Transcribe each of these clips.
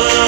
o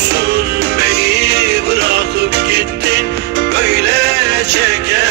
kaybolursun beni bırakıp gittin. Böyle çeker